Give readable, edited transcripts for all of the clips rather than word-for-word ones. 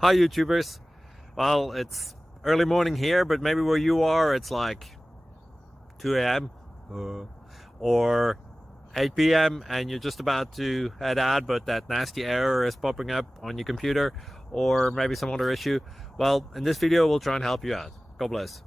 Hi YouTubers. Well, it's early morning here, but maybe where you are it's like 2 a.m. or 8 p.m. and you're just about to head out, but that nasty error is popping up on your computer, or maybe some other issue. Well, in this video we'll try and help you out. God bless.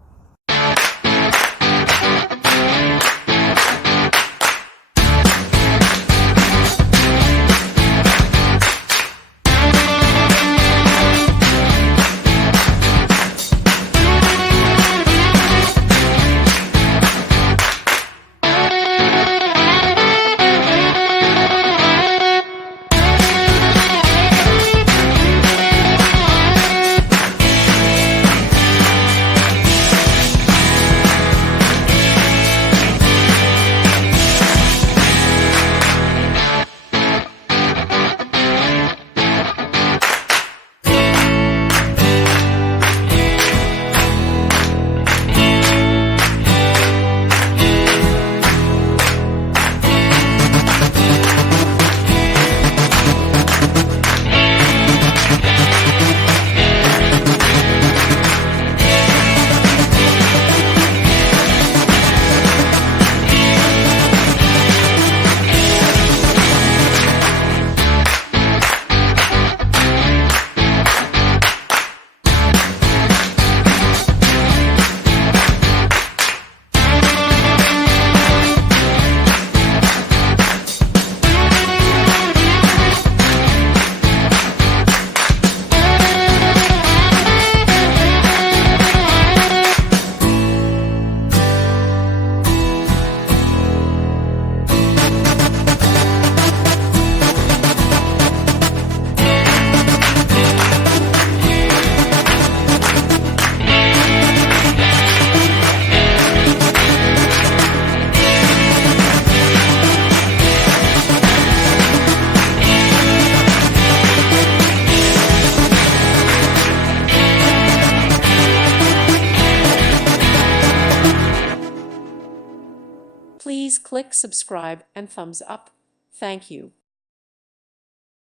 Please click subscribe and thumbs up. Thank you.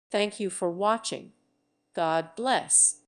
Thank you for watching. God bless.